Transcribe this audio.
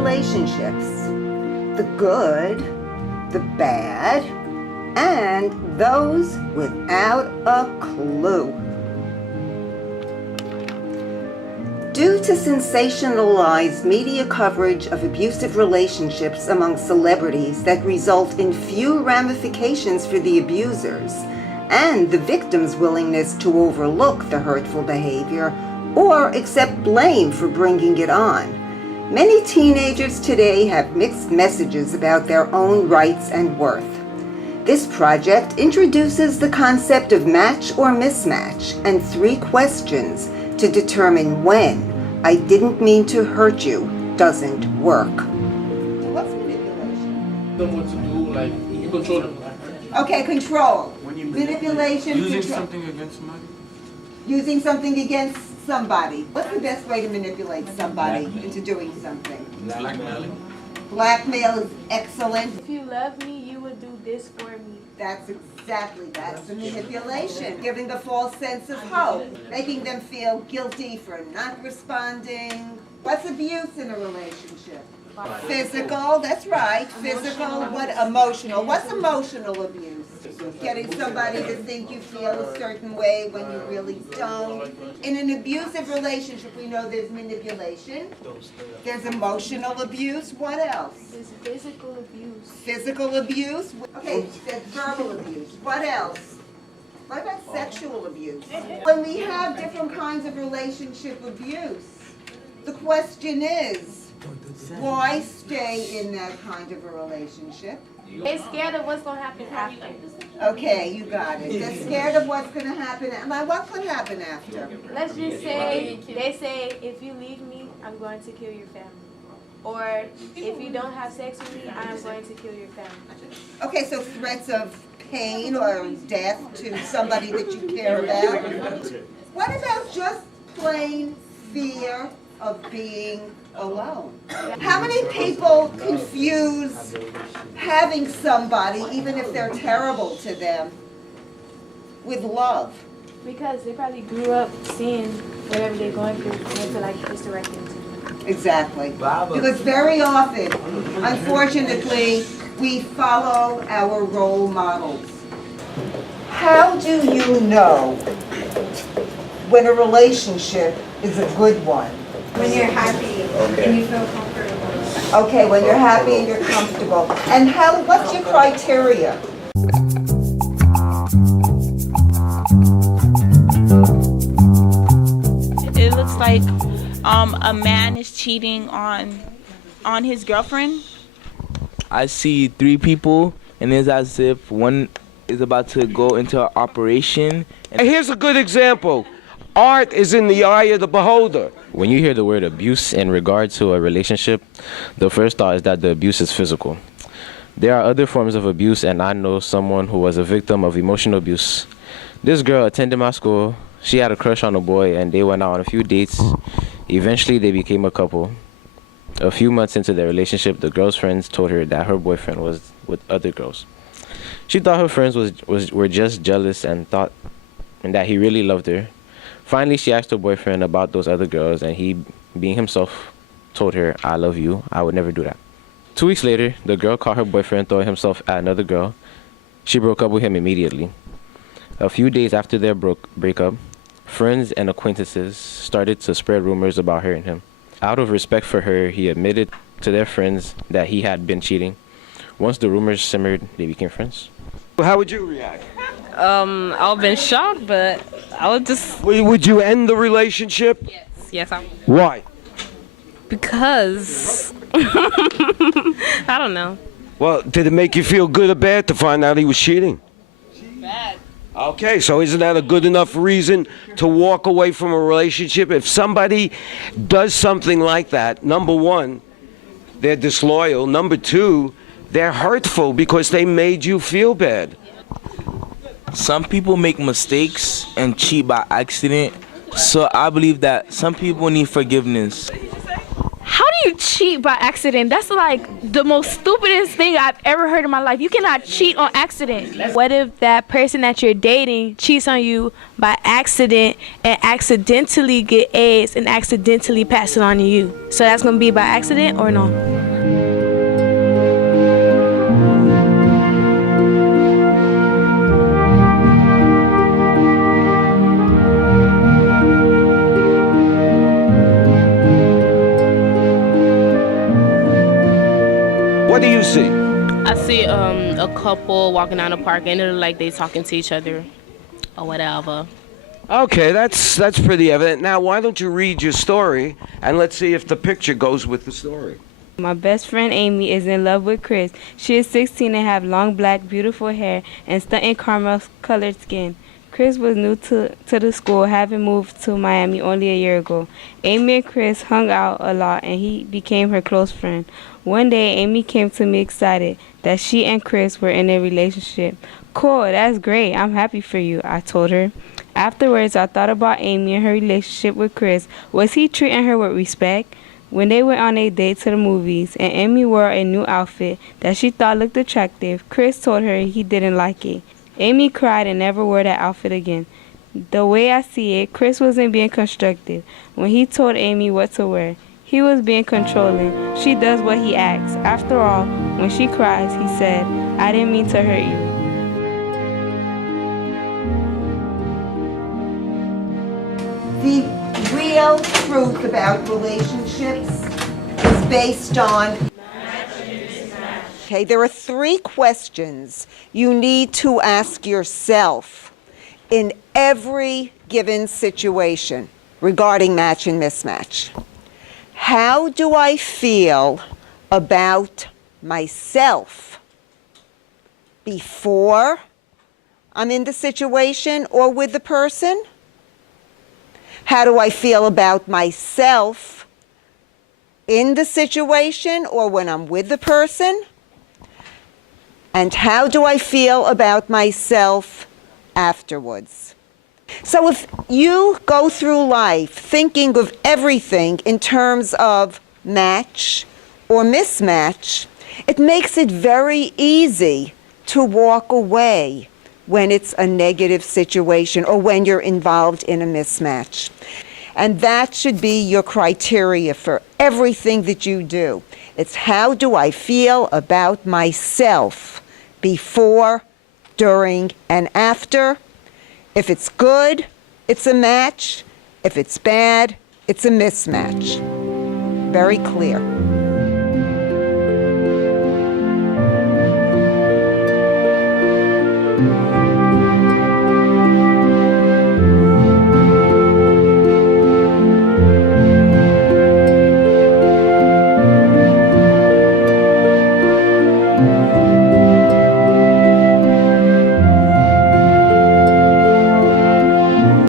relationships: the good, the bad, and those without a clue. Due to sensationalized media coverage of abusive relationships among celebrities that result in few ramifications for the abusers, and the victim's willingness to overlook the hurtful behavior or accept blame for bringing it on, many teenagers today have mixed messages about their own rights and worth. This project introduces the concept of match or mismatch and 3 questions to determine when "I didn't mean to hurt you" doesn't work. What's manipulation? Know what to do, like you control them. Okay, control. Manipulation. Using something against somebody. Using something against somebody. What's the best way to manipulate somebody into doing something? Blackmailing. Blackmail is excellent. If you love me, you would do this for me. That's the manipulation. Giving the false sense of hope. Making them feel guilty for not responding. What's abuse in a relationship? Physical, that's right. Physical, what emotional? What's emotional abuse? Getting somebody to think you feel a certain way when you really don't. In an abusive relationship, we know there's manipulation. There's emotional abuse. What else? There's physical abuse. Physical abuse? Okay, there's verbal abuse. What else? What about sexual abuse? When we have different kinds of relationship abuse, the question is, why stay in that kind of a relationship? They're scared of what's going to happen after. Okay, you got it. They're scared of what's going to happen. What could happen after? Let's just say, they say, if you leave me, I'm going to kill your family. Or, if you don't have sex with me, I'm going to kill your family. Okay, so threats of pain or death to somebody that you care about. What about just plain fear of being alone? How many people confuse having somebody, even if they're terrible to them, with love? Because they probably grew up seeing whatever they're going through and they feel like it's the right thing to do. Exactly. Because very often, unfortunately, we follow our role models. How do you know when a relationship is a good one? When you're happy and you feel comfortable. Okay, when you're happy and you're comfortable. And what's your criteria? It looks like a man is cheating on his girlfriend. I see 3 people, and it's as if one is about to go into an operation. And here's a good example. Art is in the eye of the beholder. When you hear the word abuse in regard to a relationship, the first thought is that the abuse is physical. There are other forms of abuse, and I know someone who was a victim of emotional abuse. This girl attended my school. She had a crush on a boy, and they went out on a few dates. Eventually, they became a couple. A few months into their relationship, the girl's friends told her that her boyfriend was with other girls. She thought her friends were just jealous and that he really loved her. Finally, she asked her boyfriend about those other girls, and he, being himself, told her, "I love you. I would never do that." 2 weeks later, the girl caught her boyfriend throwing himself at another girl. She broke up with him immediately. A few days after their breakup, friends and acquaintances started to spread rumors about her and him. Out of respect for her, he admitted to their friends that he had been cheating. Once the rumors simmered, they became friends. How would you react? I would have been shocked, but I would just... Would you end the relationship? Yes, I would. Why? Because... I don't know. Well, did it make you feel good or bad to find out he was cheating? Bad. Okay, so isn't that a good enough reason to walk away from a relationship? If somebody does something like that, number one, they're disloyal. Number two, they're hurtful because they made you feel bad. Some people make mistakes and cheat by accident, so I believe that some people need forgiveness. How do you cheat by accident. That's like the most stupidest thing I've ever heard in my life. You cannot cheat on accident. What if that person that you're dating cheats on you by accident and accidentally get AIDS and accidentally pass it on to you? So that's gonna be by accident or no? What do you see? I see a couple walking down the park and it look like they talking to each other or whatever. Okay, that's pretty evident. Now, why don't you read your story and let's see if the picture goes with the story. My best friend Amy is in love with Chris. She is 16 and have long black beautiful hair and stunning caramel colored skin. Chris was new to the school, having moved to Miami only a year ago. Amy and Chris hung out a lot and he became her close friend. One day, Amy came to me excited that she and Chris were in a relationship. Cool, that's great. I'm happy for you, I told her. Afterwards, I thought about Amy and her relationship with Chris. Was he treating her with respect? When they went on a date to the movies and Amy wore a new outfit that she thought looked attractive, Chris told her he didn't like it. Amy cried and never wore that outfit again. The way I see it, Chris wasn't being constructive when he told Amy what to wear. He was being controlling. She does what he asks. After all, when she cries, he said, I didn't mean to hurt you. The real truth about relationships is based on... Okay, there are 3 questions you need to ask yourself in every given situation regarding match and mismatch. How do I feel about myself before I'm in the situation or with the person? How do I feel about myself in the situation or when I'm with the person? And how do I feel about myself afterwards? So if you go through life thinking of everything in terms of match or mismatch, it makes it very easy to walk away when it's a negative situation or when you're involved in a mismatch. And that should be your criteria for everything that you do. It's how do I feel about myself before, during, and after. If it's good, it's a match. If it's bad, it's a mismatch. Very clear.